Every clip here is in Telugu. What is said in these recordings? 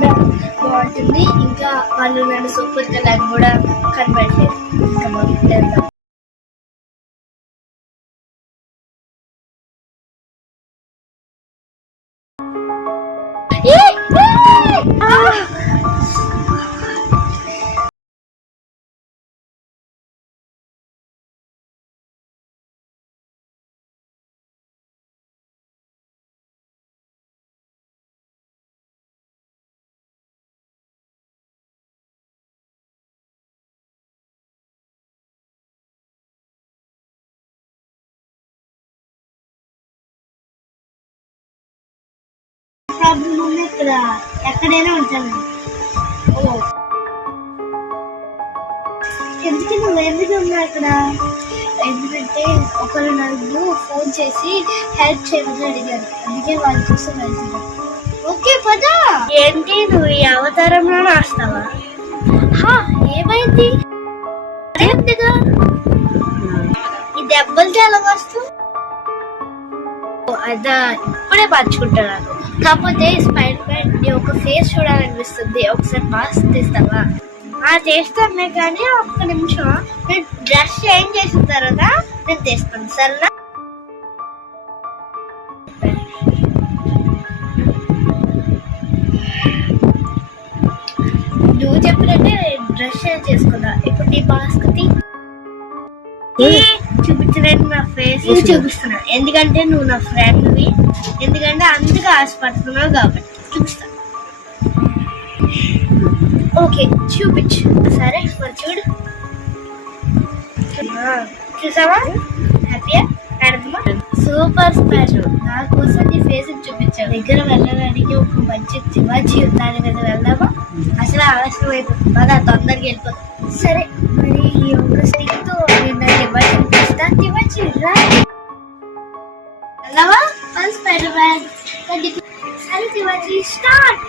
కూడా బాగుంటుంది. ఇంకా వాళ్ళు నన్ను సూపర్ కలర్ కూడా కనబడలేదు. ఇంకా ప్రాబ్లం ఉంది ఇక్కడ ఎక్కడైనా ఉంటాను ఎందుకు నువ్వు ఎందుకు ఉన్నావు ఇక్కడ? ఎందుకంటే ఒకరు నన్ను ఫోన్ చేసి హెల్ప్ చేయమని అడిగారు. అందుకే వాళ్ళ కోసం వెళ్తున్నాను ఓకే పదా. ఏంటి నువ్వు ఈ అవతారంలో రాస్తావా? హా ఏమైంది? ఈ దెబ్బలకి ఎలా వస్తూ అదా ఇప్పుడే పంచుకుంటున్నాను కాకపోతే స్పైడర్ మ్యాన్ ఒక ఫేస్ చూడాలనిపిస్తుంది. ఒకసారి మాస్క్ తీస్తావా? ఆ చేస్తానే కానీ ఒక్క నిమిషం. నేను డ్రెస్ చేంజ్ చేసిన తర్వాత నేను తీస్తాను. సరేనా? నువ్వు చెప్పినట్టే డ్రెస్ చేంజ్ చేసుకున్నా. ఇప్పుడు నీ మాస్క్ తీ. చూపించలేదు నా ఫేస్ చూపిస్తున్నా ఎందుకంటే నువ్వు నా ఫ్రెండ్వి ఎందుకంటే అందుకు ఆశపడుతున్నావు కాబట్టి చూపిస్తా. ఓకే చూపించు. సరే మరి చూడు. చూసావా? హ్యాపీయా సూపర్ స్పెషల్ నా కోసం నీ ఫేస్ చూపించావు దగ్గర వెళ్ళడానికి ఒక మంచి శివాజీ దాని మీద వెళ్దామా? అసలు ఆలస్యం అయిపోతుంది. బాగా తొందరగా వెళ్ళిపోతుంది సరే మరి ఈ ఒక స్టిక్తో నేను నా శివాజీ చూపిస్తా శివాజీ రా వెళ్దామా ఫస్ట్ స్పైడర్ మ్యాన్ సరే శివాజీ స్టార్ట్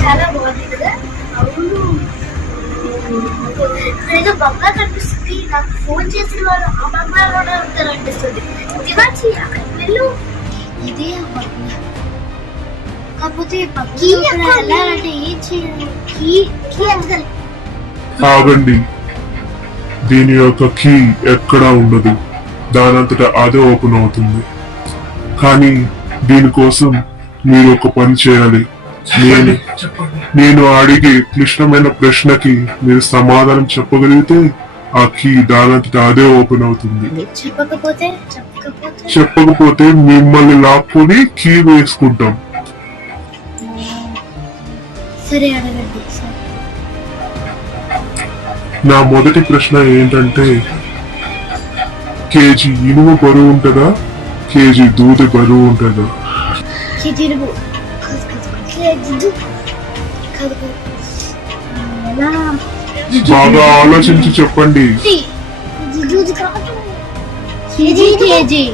చాలా బాగుంది కదా. అవును. ఏదో బంగ్లా కనిపిస్తుంది. నాకు ఫోన్ చేసిన వాళ్ళు ఆ బంగ్లాలోనే ఉంటారు అనిపిస్తుంది దివాచి అక్కడికి వెళ్ళు. ఇదే కాకపోతే కీ వెళ్ళాలంటే ఏం చేయాలి? కీ కీ ఎత్తగలి ఆగండి. దీని యొక్క కీ ఎక్కడా ఉండదు. దానంతటా అదే ఓపెన్ అవుతుంది. కానీ దీనికోసం మీరు ఒక పని చేయాలి. నేను నేను అడిగే క్లిష్టమైన ప్రశ్నకి మీరు సమాధానం చెప్పగలిగితే ఆ కీ దానంతటా అదే ఓపెన్ అవుతుంది. చెప్పకపోతే మిమ్మల్ని లాక్కొని కీ వేసుకుంటాం. నా మొదటి ప్రశ్న ఏంటంటే కేజీ ఇనుము బరువు ఉంటుందా? కేజీ దూది బరువు ఉంటుందా? కీ బాగా ఆలోచించి చెప్పండి. జూజు కాదు. KG KG.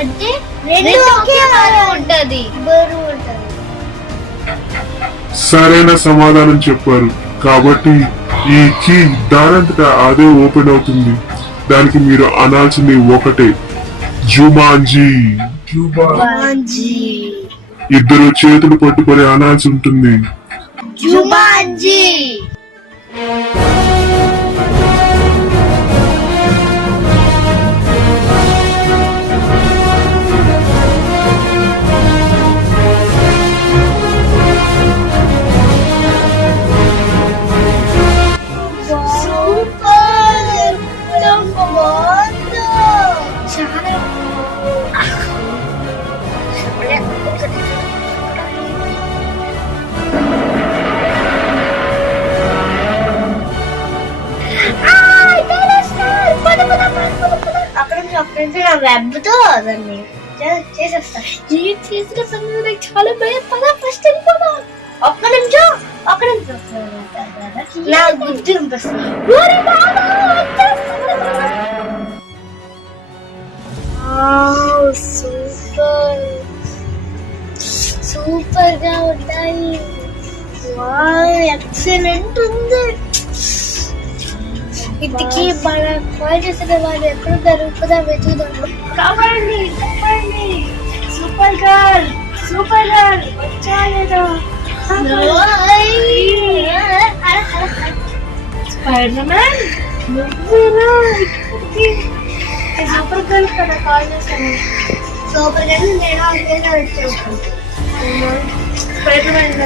అంటే రెండు ఒకే బరువు ఉంటది. బరువు ఉంటది. సరైన సమాధానం చెప్పారు. కాబట్టి ఈ కీ దానంతటా అదే ఓపెన్ అవుతుంది. దానికి మీరు అనాల్సింది ఒకటే. జుమాంజీ. జుమాంజీ. ఇద్దరు చేతులు పట్టుకొని అనాల్సి ఉంటుంది. జుమాంజీ. సూపర్ అక్కడ నుంచి దాన్ని చేసేస్తా చేసిన నాకు చాలా భయం పద ఫస్ట్ వెళ్ళిపోదాం ఒక్క నిమిషం ఒక్క నిమిషం నా గుర్తు సూపర్ సూపర్గా ఉన్నాయి ఎక్సలెంట్ ఉంది ఇంటికి మన కాల్ చేసిన వాళ్ళు ఎక్కడున్నారు కదా వెతుకుదాం కాపాడండి కాపాడండి సూపర్ గర్ల్ సూపర్ గర్ల్ వచ్చాలేదా స్పైడర్ మ్యాన్ నువ్వేనా ఇక్కడికి సూపర్ గర్ల్ కదా కాల్ చేశాను సూపర్ గర్ల్ నేను అంతేనా వచ్చాను స్పైడర్ మ్యాన్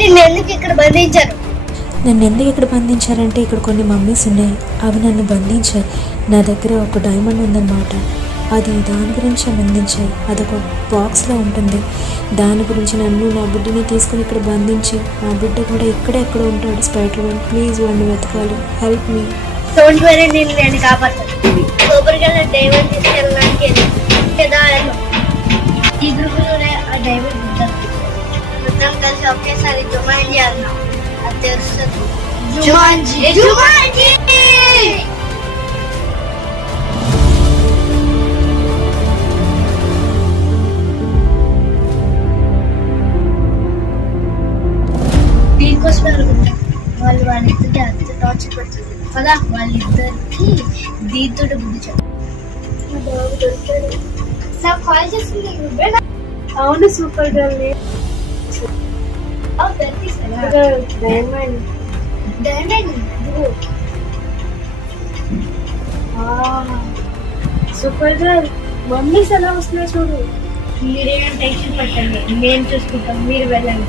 ఎందుకు ఇక్కడ బంధించారు నన్ను ఎందుకు ఇక్కడ బంధించారంటే ఇక్కడ కొన్ని మమ్మీస్ ఉన్నాయి అవి నన్ను బంధించాయి నా దగ్గర ఒక డైమండ్ ఉందన్నమాట అది దాని గురించి బంధించాయి అదొక బాక్స్లో ఉంటుంది దాని గురించి నన్ను నా బిడ్డని తీసుకుని ఇక్కడ బంధించి నా బిడ్డ కూడా ఇక్కడే ఎక్కడ ఉంటాడు స్పైడర్ మ్యాన్ ప్లీజ్ వాడిని వెతకాలి హెల్ప్ మీ డోంట్ వరీ నేను నేను కాపాడుతాను సూపర్గా డైమండ్ తీసుకెళ్ళడానికి కదా ఈ గ్రూపులోనే ఆ డైమండ్ కలిసి ఒకేసారి అది తెలుస్తుంది దీనికోసమే అనుకుంటా వాళ్ళు వాళ్ళిద్దరికి అంత టార్చర్ పెడుతుంది కదా వాళ్ళిద్దరికి దీంతో బుద్ధి చెప్పు నాకు కాల్ నువ్వేనా అవును super girl diamond diamond super girl mummies ఎలా వస్తున్నాయి చూడు. మీరేం టెన్షన్ పట్టండి మేము చూసుకుంటాం. మీరు వెళ్ళండి.